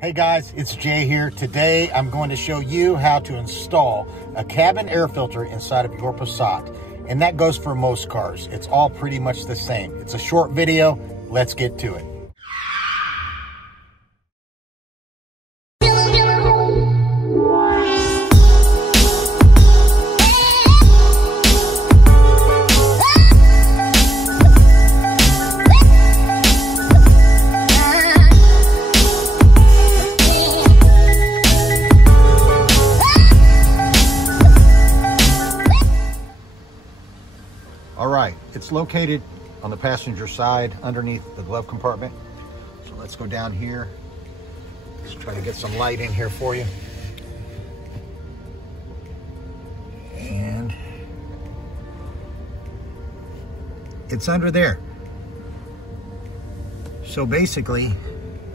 Hey guys, it's Jay here. Today I'm going to show you how to install a cabin air filter inside of your PASSAT. And that goes for most cars. It's all pretty much the same. It's a short video. Let's get to it. All right, it's located on the passenger side underneath the glove compartment. So let's go down here. Let's try to get some light in here for you. And it's under there. So basically,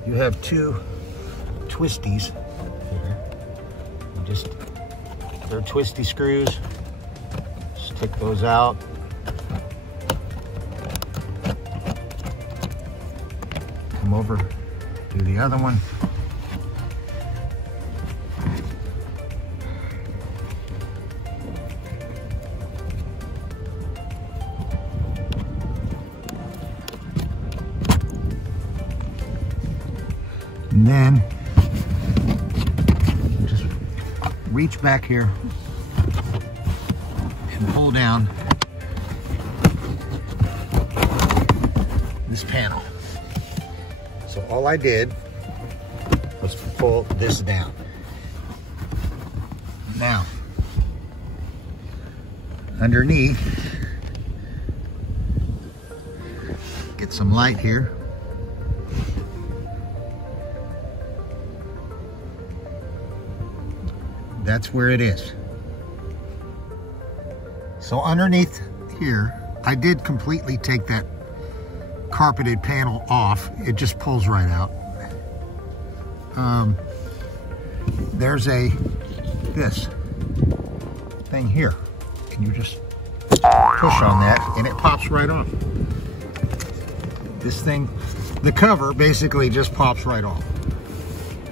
you have two twisties here. They're twisty screws. Just take those out. Come over, do the other one. And then just reach back here and pull down this panel. So all I did was pull this down. Now, underneath, get some light here. That's where it is. So underneath here, I did completely take that carpeted panel off. It just pulls right out. There's this thing here, and you just push on that and it pops right off. This thing, the cover basically just pops right off.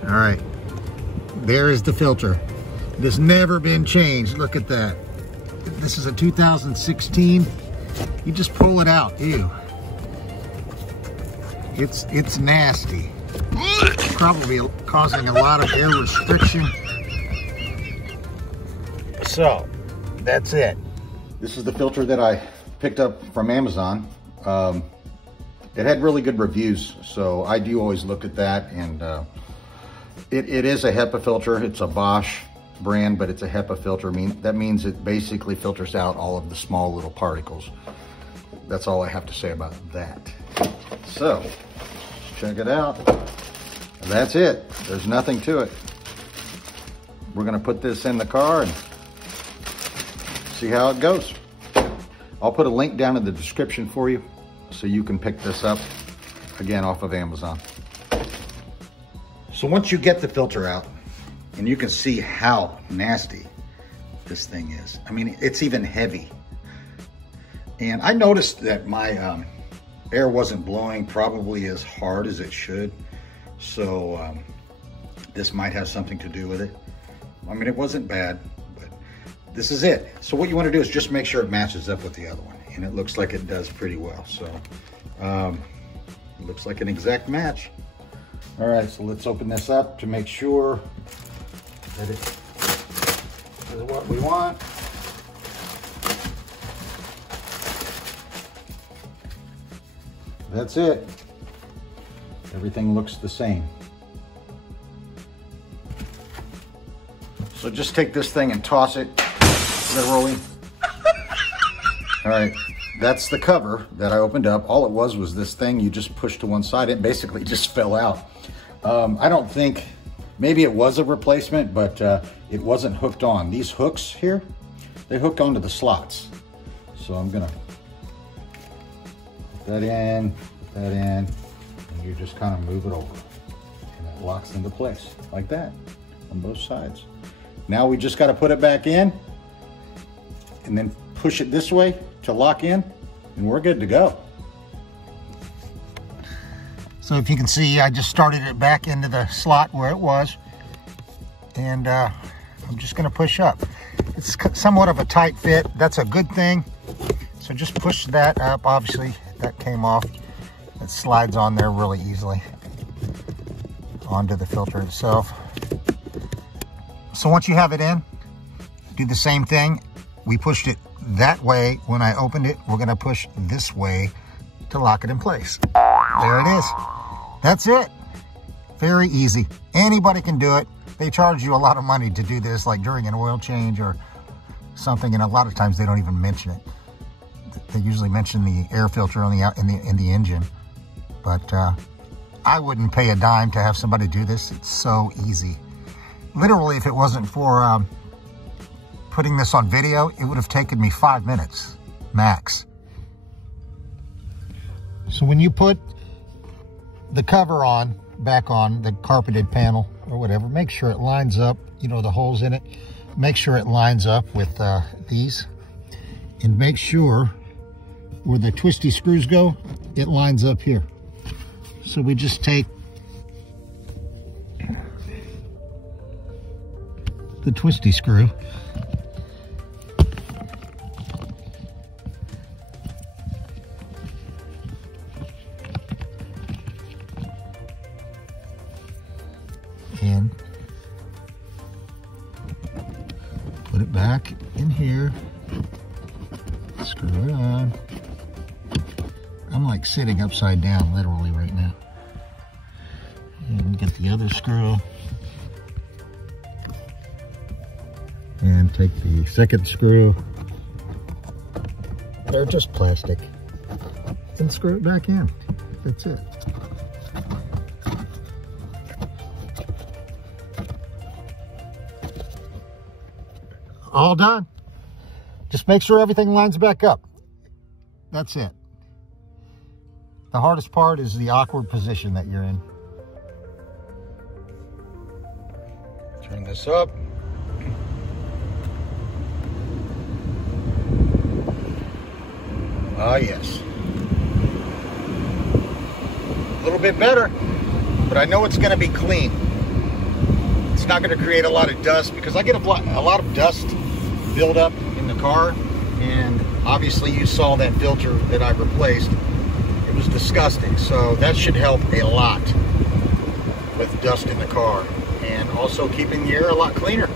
All right, there is the filter. It has never been changed. Look at that. This is a 2016. You just pull it out. Ew. It's nasty. Probably causing a lot of air restriction. So, that's it. This is the filter that I picked up from Amazon. It had really good reviews, so I do always look at that. And it is a HEPA filter. It's a Bosch brand, but it's a HEPA filter. That means it basically filters out all of the small little particles. That's all I have to say about that. So, check it out. That's it. There's nothing to it. We're gonna put this in the car and see how it goes. I'll put a link down in the description for you so you can pick this up, again, off of Amazon. So once you get the filter out, and you can see how nasty this thing is. I mean, it's even heavy. And I noticed that my air wasn't blowing probably as hard as it should. So this might have something to do with it. I mean, it wasn't bad, but this is it. So what you want to do is just make sure it matches up with the other one. And it looks like it does pretty well. So it looks like an exact match. All right, so let's open this up to make sure that it is what we want. That's it. Everything looks the same. So just take this thing and toss it, literally. All right, that's the cover that I opened up. All it was this thing you just pushed to one side. It basically just fell out. I don't think, maybe it was a replacement, but it wasn't hooked on. These hooks here, they hook onto the slots. So I'm gonna put that in, and you just kind of move it over. And it locks into place like that on both sides. Now we just gotta put it back in and then push it this way to lock in, and we're good to go. So if you can see, I just started it back into the slot where it was. And I'm just gonna push up. It's somewhat of a tight fit. That's a good thing. So just push that up. Obviously, that came off. It slides on there really easily onto the filter itself. So once you have it in, do the same thing. We pushed it that way. When I opened it, we're gonna push this way to lock it in place. There it is. That's it. Very easy. Anybody can do it. They charge you a lot of money to do this, like during an oil change or something, and a lot of times they don't even mention it. They usually mention the air filter on in the engine, but I wouldn't pay a dime to have somebody do this. It's so easy. Literally, if it wasn't for putting this on video, it would have taken me 5 minutes max. So when you put the cover on, back on the carpeted panel or whatever, make sure it lines up, you know, the holes in it. Make sure it lines up with these, and make sure where the twisty screws go, it lines up here. So we just take the twisty screw and put it back in here, screw it on. I'm like sitting upside down literally right now. And get the other screw and take the second screw. They're just plastic, and screw it back in. That's it. All done. Just make sure everything lines back up. That's it. The hardest part is the awkward position that you're in. Turn this up. Ah, yes. A little bit better, but I know it's going to be clean. It's not going to create a lot of dust, because I get a lot of dust build up in the car, and obviously you saw that filter that I replaced. It was disgusting, so that should help a lot with dust in the car, and also keeping the air a lot cleaner.